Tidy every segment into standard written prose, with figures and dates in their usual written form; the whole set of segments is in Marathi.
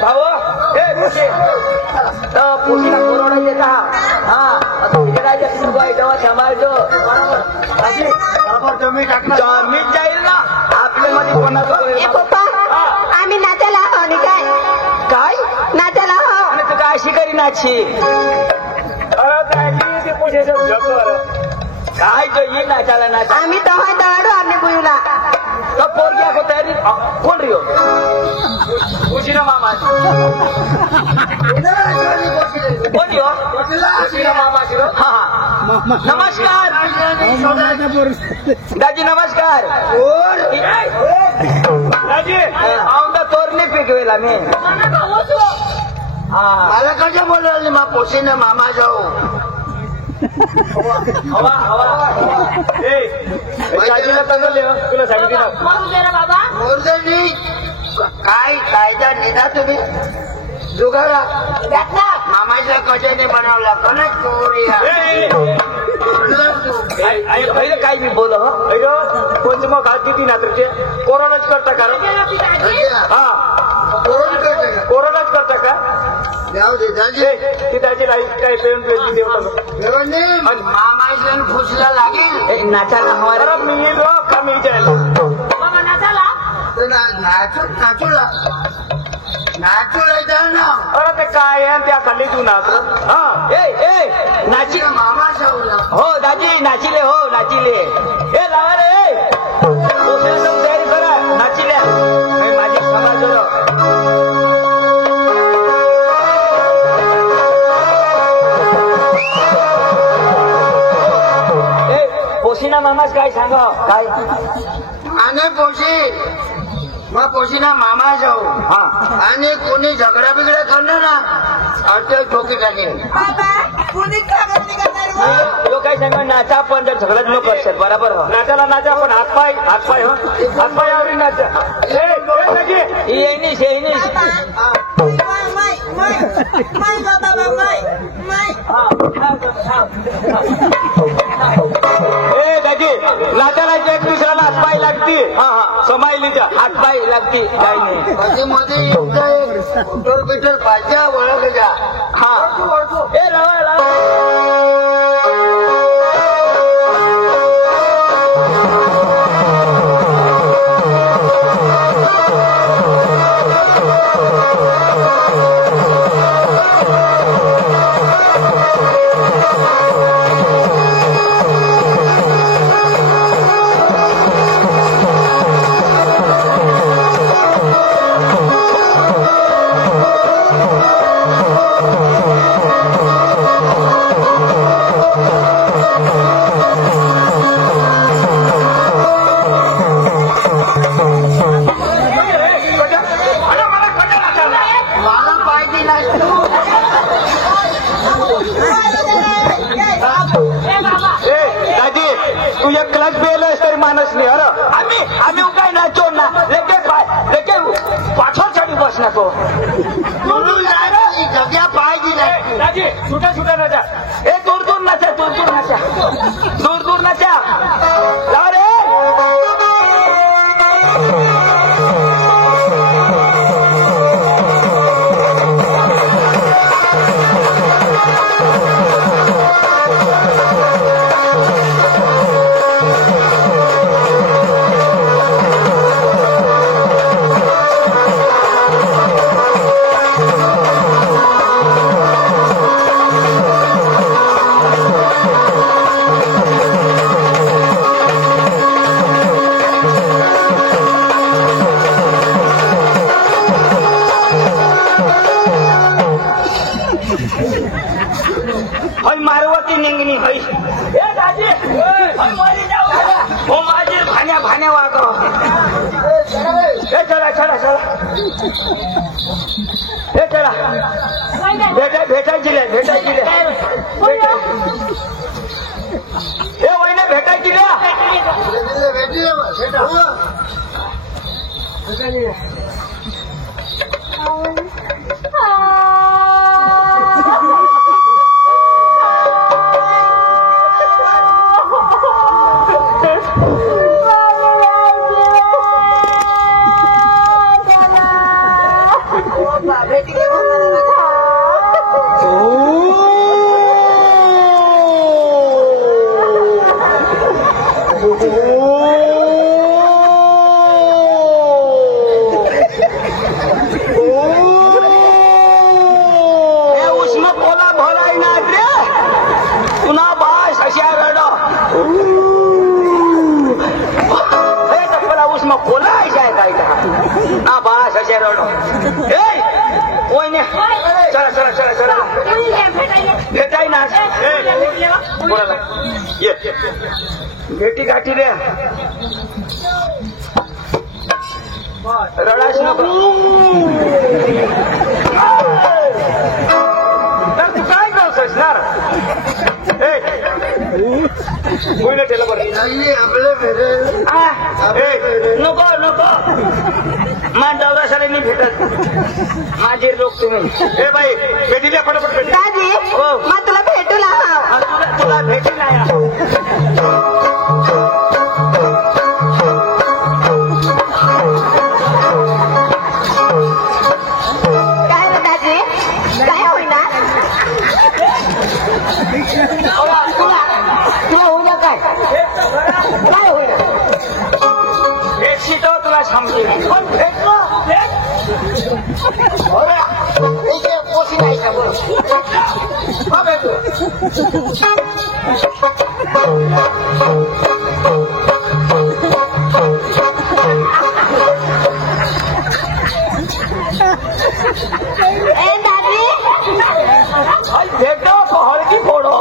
भाऊ पोशीला कोरोना येता हा तिकडाच्या डवा सांभाळतो जमीन जाईल ना आपल्या मध्ये कोणाचं पप्पा आम्ही नाचायला आहो आणि काय काय नाचायला आहो आणि तू काय शिकारी नाची काय तो ये नाचायला नाच आम्ही तवा दवाडू आम्ही बुईला तो पोरग्या को तयारी कोण रियो उशीरा मामा कोण यो उशीरा मामा हा नमस्कार दाजी नमस्कार दाजी औंदा तोरणे पिकवेला मी मला कशा बोलवली मा पोशीने मामा जाऊ हवा हवा तुला सांगितलं काय कायदा निघा तुम्ही जुगारा मामाच्या कशाने बनवला कणक चोरिया काय मी बोल कोणचं मग हात किती ना तर ते कोरोनाच करता का हा कोरोनाच करता का जाऊ दे दाजी ती त्याची लाईफ काय पेन मामाच्या फुसला लागेल नाचायला हवा मी कमी नाचू ना अरे ते काय आहे त्या खाली तू नाच हा नाची मामा जाऊला हो दाजी नाचिले हो नाचिले लावा रे तयारी करा नाचिल्या माझी समाज पोशीना मामाच काय सांगा काय आणि मग पोशीना मामा जाऊ हा आणि कोणी झगडा बिगडा करणार ना अडचण ठोकी टाकेल लोक काय सांगा नाचा पण जर झगडा न करशात बरोबर हो नाचाला नाचा पण हातपाय हो हातपाय आवडी नाचा येईनीस दाजी नाचाला एक दुसऱ्याला हातपाय लागती हा समायलीच्या हातपाय लागती काय नाही मध्ये मीटर पाहिजे ओळख जा हा तू एक क्लास बेलस तरी मानस नाही अरे आम्ही काय नाचो ना लेके पाछळ चढी बस नको जग्या पाय दिला छुटा नाचा दूर नाचा दूर नाचा लाव रे मारवती निंगणी होई हो माझे भाण्या वागव चला भेटायची हे वहिने भेटायची उसमें कोला भराय ना रे पुन्हा बास अशा रड हे टप्पला उसमें कोला अशा आहे काय का ना बास अशा रड ए ओयने चला चला चला चला भेटाय ना बोला ये भेटी गाठी रे रडाच नको तर तू काय करतोस ना कोणी त्याला बरं नको नको मा दौरा शाळेने भेटत माझे लोक तुम्ही हे बाई भेटी द्या फटाफट भेटी दादी हो मग तुला भेटू लाव तुला भेटी नाही काय रे दादी काय होईना तुला होईना काय काय होईना भेटशी तो तुला समजेल पण भेटलो पोशी नाही का बोल भेटू ए दादी भेटो तो हळकी फोडो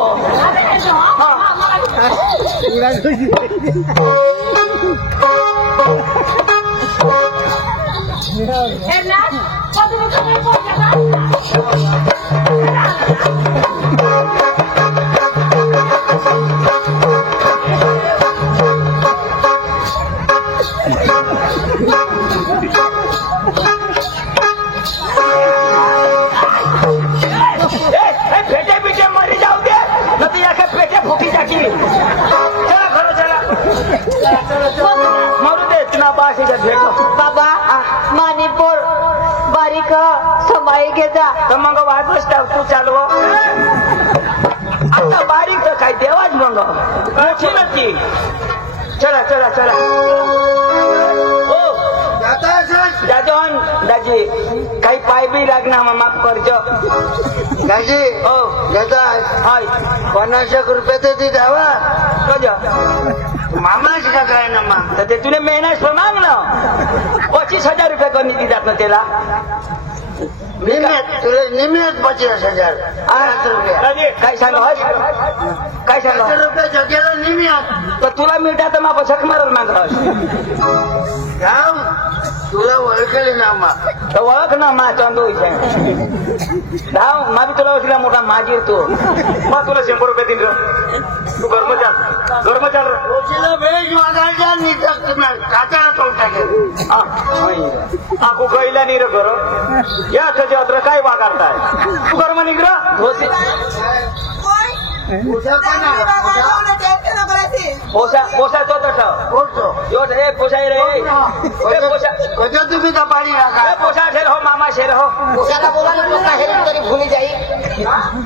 फेटे पिटे मरी जाऊ दे न तर या पेटे फुकी टाकी चला खरं चला मरू दे तुला बास याच्यात भेटो बाबा मणिपूर बारीक समाई घेता तर मग वाजवच तू चालव आता बारीक तर काय देवाच मग मोठी नक्की चला चला चला हो दादोन दाजी काही पाय बी लागणार मग माफ करजो दाजी हो दादा हाय 50 रुपये तर ती द्यावा कजो मामाच का काय ना मा तर ते तुला मेहनत माग ना 25,000 रुपये कमी दितात ना त्याला निम्यात तुला निम्यात 25,000 8 रुपये काय सांग काय सांग 8 रुपये जगेला निम्यात तर तुला मिळता तर मग झक मारल मागस जाऊ तुला ओळखले ना मा तर ओळख ना मा चांदो धाव मा बी तुला ओळखला मोठा माझी तू मग तुला 100 रुपये दिन तू घर चाल ओशीला भेज वागायच्या निघत काचाला तोड टाकेल आखू गईला नाही रे घर या जत्र काय वागारताय तू घर निघ पोसा तो तस पोसा रे कशा तुम्ही पाणी राखा पोसा शेर हो मामा शेर हो पोशाला बोला ना हेर तरी भुली जाई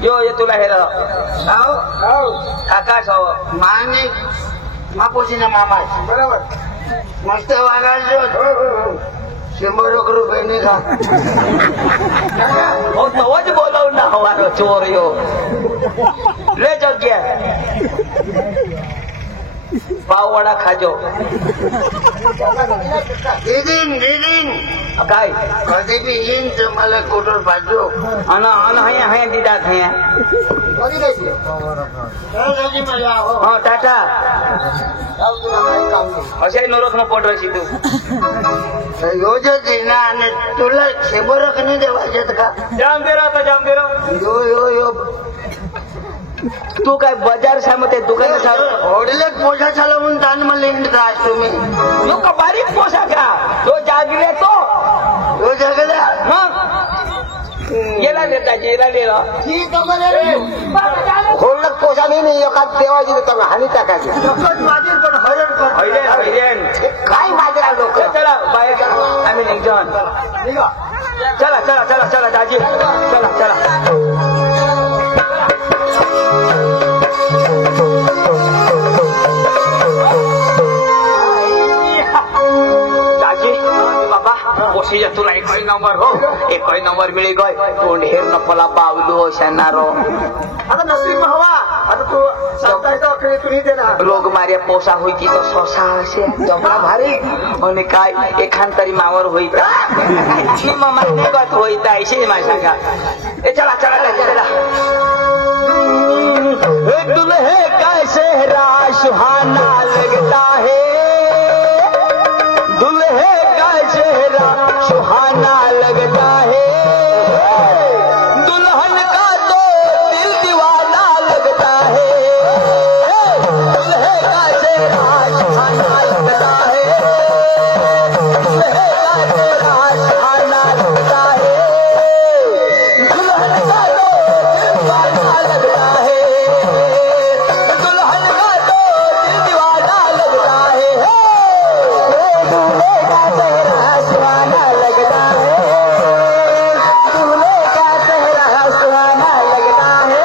यो ये तुला हेर आकाश हो माने मापोशी ना मामा बरोबर मस्त वागायचं 100 रुपये निघा हो तवच बोलव ना हवारो चोर यो ले जग्या पाववडा खाजो दिदीन काय कधी बी येईन तर मला कोटर पाठव अन हया दिदात हया हा टाटा अशा नोरख न पड रशी तू योजत ना आणि तुला 100 नाही देवायचे का जाम दे आता जाम दे यो तू काय बाजार सामते दुकान ओढलेच पोषा झाला म्हणून ताण मला इंडता तुम्ही यो का बारीक पोसा का तो जागले तो जगला मग गेला देता गेला दिला खोलक पोषा नाही एखाद देवायची तर हानी टाकायची माझे पण हरण हैरेन काय माझ्या लोक चला बाहेर आम्ही निघतो चला चला चला चला दाजी चला चला दाजी बाबा कोशिश तुला एकही नंबर हो एकही नंबर मिळी गय तोंड हेर नफला बावलो शेनारो आता नसीब हवा आता तू सांगताय तुम्ही दे ना रोग मार्या पोसा होई की तो सोसा असे जमला भारी आणि काय एखान तरी मावर होई मम्मा गत होई ऐसे माझ्या सांगा ए चला चला चला दुल्हे का सेहरा सुहाना लगता है दुल्हे का चेहरा सुहाना लगता है दुल्हन का तो दिल दीवाना लगता है दुल्हे का चेहरा सुहाना लगता है दुल्हे का चेहरा सुहाना लगता है दुल्हन का तो दिल दीवाना लगता है दुल्हन का तो दिल दीवाना लगता है दूल्हे का चेहरा सुहाना लगता है दूल्हे का चेहरा सुहाना लगता है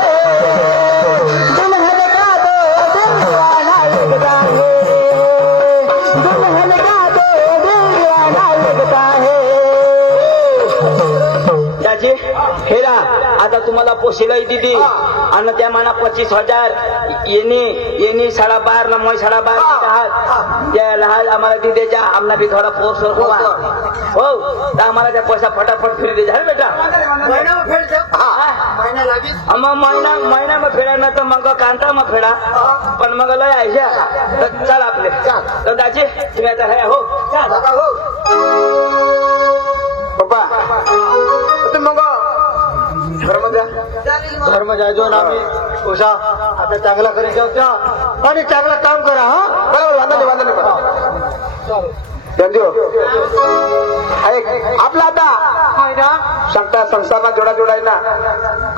दुल्हन का तो दिल दीवाना लगता है दुल्हन का तो दिल दीवाना लगता है दाजी हेरा आता तुम्हाला पोशीलाई दिदी आणि त्या म्हणा 25,000 येणी 12.5 न मग 12.5 त्या लहान आम्हाला दिदे जा आम्हाला बी थोडा फोर्स हो तर आम्हाला त्या पैसा फटाफट फिरी दे झालं बेटा महिना मग फेडा ना तर मग कांता मग फेडा पण मग लय आहे तर चल आपले तर दाजी तुम्ही आता हे हो पप्पा मग धर्म जायचो ना आम्ही उषा आता चांगला करी जाऊ आणि चांगला काम करा हा बरोबर वांधा आपला आता सांगता संसारला जोडा ना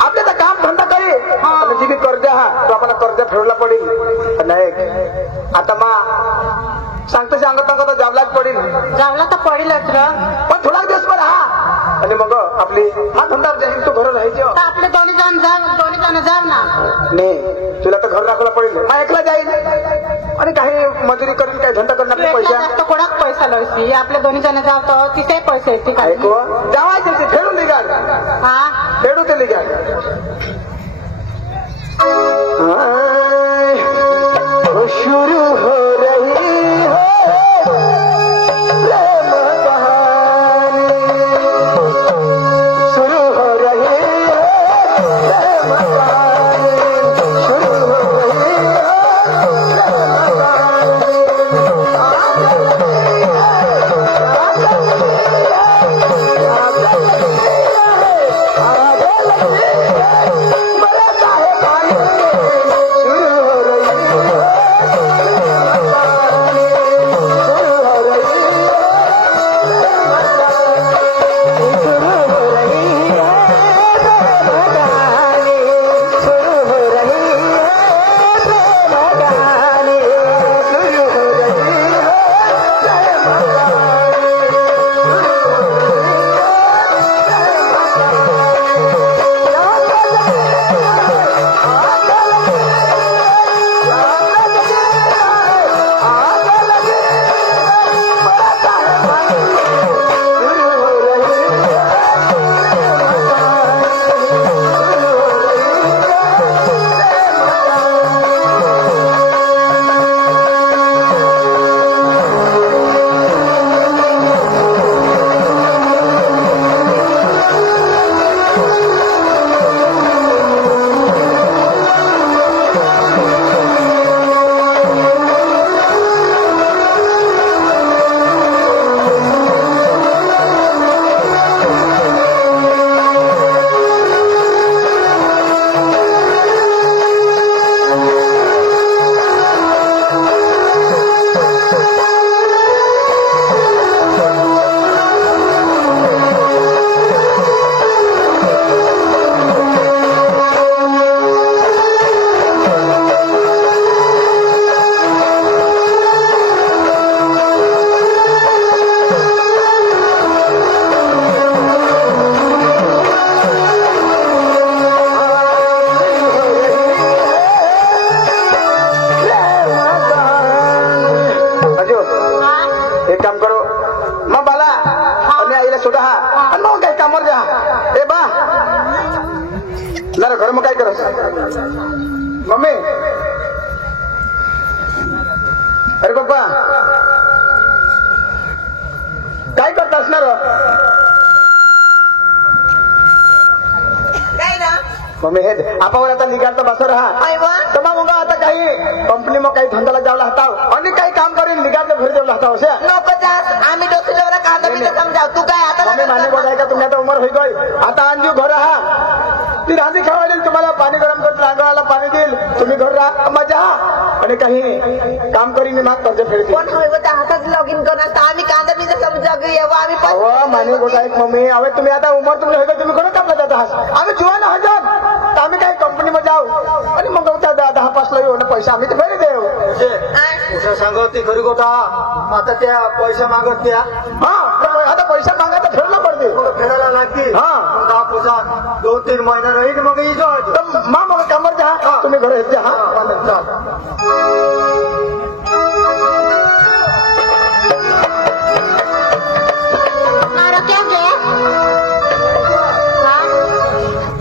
आपल्या तर काम धंदा करी जी बी कर्ज हा तो आपण कर्ज फेडला पडेल नाही आता मा सांगता सांगत जावलाच पडेल जावला तर पडेलच र पण थोडा दिवस पण हा आणि मग आपली हा धंदा तू घर राहायचो आपले दोन्ही जण जाव ना नाही तुला तर घर राखायला पडेल मग एकला जाईल आणि काही मजुरी करून काही धंदा करून आपले पैसा कोणाक पैसा लसी आपले दोन्ही जण जावतो तिथे पैसे ठीक आहे जावायचे ते फेडून निघाल हा फेडू ते निघाल शुरू हो रही हो प्रेम कहानी शुरू हो रही है प्रेम कहानी शुरू हो रही है प्रेम कहानी बरं मग काय करस मम्मी अरे पप्पा काय करत असणार मम्मी हे आपण आता निघालता बसर हा तर मग आता काही कंपनी मग काही धंद्याला जावला हताव आणि काही काम करेल निघाले घरी जावला हताव असे आम्ही डोक्यावर कांदा बिंदा समजाव तू काय आता माने बोलाय का तुम्ही आता उमर होई गई आता अंजू घर हा ती रांधी खेळवायला तुम्हाला पाणी गरम करत रांगवायला पाणी देईल तुम्ही घर राहा मजा आणि काही काम करीन मग कर्ज फेडतील कोण हवे हातात लॉग इन करणार आम्ही कांदा बिंदा समजाव आम्ही माने बोला एक मम्मी हवे तुम्ही आता उमर तुम्ही होय तुम्ही कोण कामला जात आहात आम्ही जुवायला हजार तर आम्ही काही कंपनीमध्ये जाऊ आणि मग 10-5 लाख एवढे पैसे आम्ही तर फेरी देऊ सांगते खरी गोठा आता त्या पैसा मागत त्या हा आता पैसा मागा तर फेरला पडते फेरायला लागतील हा पुसा 2-3 महिना राहील मग मग कामावर द्या तुम्ही घर येत हा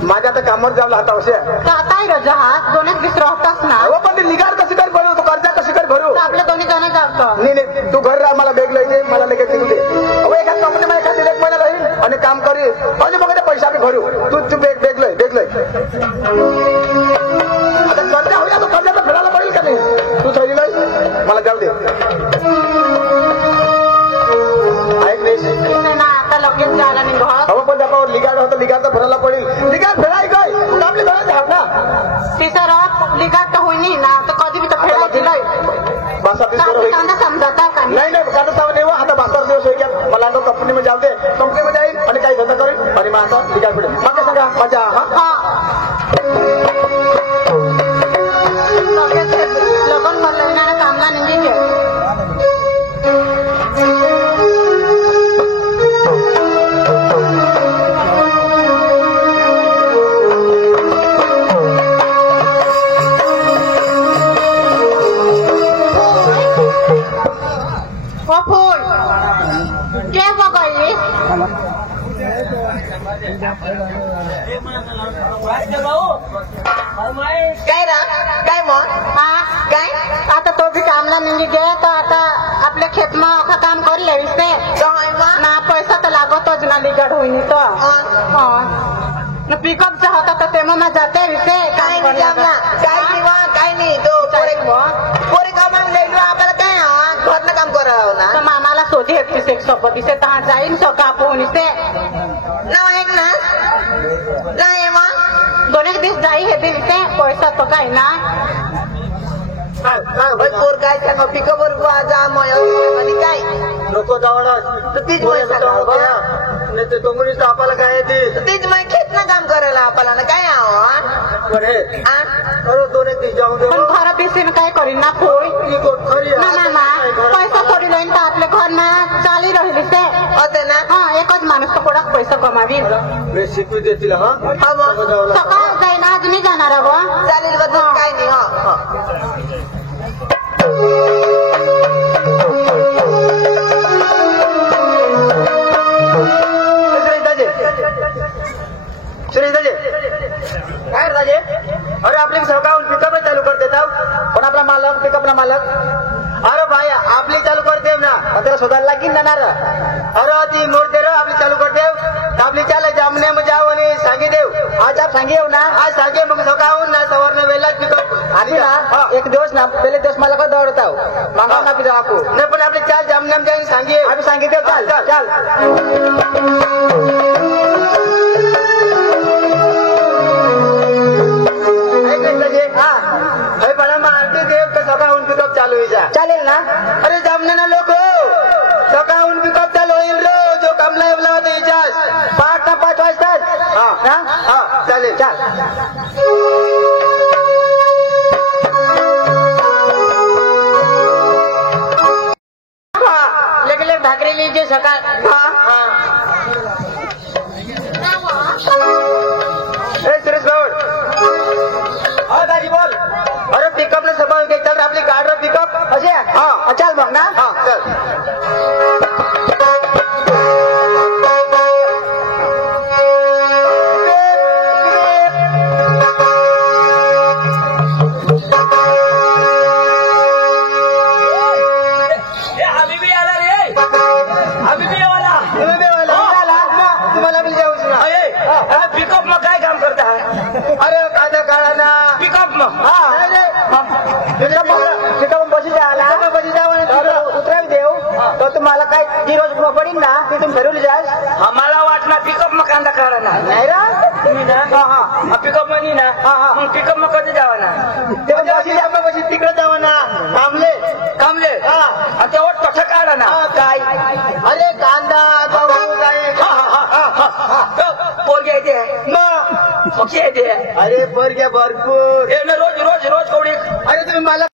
माझ्या आता कामावर जावं आता असे काय रजा हा दोनच दिवस राहतास ना पण ते निघार कशी काय भरू तू कर्जा कशी काय भरू आपल्या दोन्ही जण जातो नाही तू घर राहा मला बेग लई मला लगेच निघू दे एका कंपनीमध्ये एखादी 1 महिना राहील आणि काम करी आणि मग ते पैसा आम्ही भरू तू बेग लय आता कर्जा होईल तो कर्जाचा फेडायला पडेल का नाही तू थैली नाही मला जाऊ दे ऐक नाही आता लगेच जायला निघ हवं पण त्यापावर लिगाड होतं लिगाडचा भरायला पडेल लिगाड फेडाय काय तू आपली घरात धाव ना ते सर लिगाड तर होई ना तर कधी बी तर फेडायला दिलंय कांदा समजाता का नाही कांदा सावं नाही आता 12 दिवस होई गया मला तो कंपनीमध्ये जाऊ दे कंपनीमध्ये जाईल आणि काही धंदा करेल आणि मग आता लिगाड पडेल मग सांगा मजा हा लगन भरलं कामला निघे काय रा काय मग हा काय आता तो भी कामला निघी गे तो आता आपल्या खेतमा काम कर ले ना पैसा तर लागतोच ना लिगड होईन तो पिकअप जो होता तर तेव्हा जाते विषय काय काय नाही तो पोरे कामाला गेलो आपल्याला काय घरनं काम करावं ना तर मामाला शोधी एकतीस 100 दिसे तर जाईन सका पोहून ना एक ना नाही मग 2 दिवस जाई हे दिन ते पैसा तो काय ना पोर काय सांगा पिकअपवर जा मग काय नको जावं तीच पैसा नाही ते कम्युनिस्ट आपल्याला काय तीच मग खेत ना काम करायला आपल्याला ना काय दोन दिवस जाऊन पण खरं पिसीन काय करीन ना पोय ना मामा पैसा थोडी लाईन तर आपल्या घरमा चाली राहिली ते होते ना हा एकच माणूस तर कोणाक पैसा कमावी शिकवी देतील हा सकाळ जाईन आज मी जाणार चालेल बघ काय नाही काय राजे अरे आपली सकाळ पिकअप चालू कर देता पण आपला मालक पिकअप ना मालक अरे भाई आपली चालू कर देव ना त्याला शोधायला लागीन ना अरे ती मोडते रे आपली चालू कर देव आपली चाल जामने में जाओ आणि सांगी देव आज आप सांगी येऊ ना आज सांगे मग सकाळून ना सवारने वेळेला पिकअप आणि ना एक दिवस ना पहिले दिवस मला का दौडता मागा ना पिजा आपको नाही पण आपली चाल जामने में जाऊन सांगे आम्ही सांगी देव चाल चाल चालेल ना अरे जामने ना लोक सकाळून पिकअप चालू होईल रो जो कामला येवला होता याच्यात 5 वाजतात हा चालेल चाल लेक भाकरी लीजिए सकाळ सुरेश भाऊ दादी बोल अरे पिकअप ने सभा चल आपली गाडी पिकअप असे हा चल मग ना हा चल पिकअप मग काय काम करता अरे कांदा काढा ना पिकअप मग बशी जायला बशी जावं उतरावी देऊ तर तुम्हाला काय जी रोज पडीन ना ती तुम्ही फिरवली जाल मला वाटणार पिकअप मग कांदा काढा ना नाही रा तुम्ही ना पिकअप मनी ना मग पिकअप मग कधी जावा ना बशी तिकडे जावं ना थांबले थांबले आणि तेवढं तसं काढा ना काय अरे कांदा पोरगे येते पक्षी येते अरे बरग्या भरपूर हे मी रोज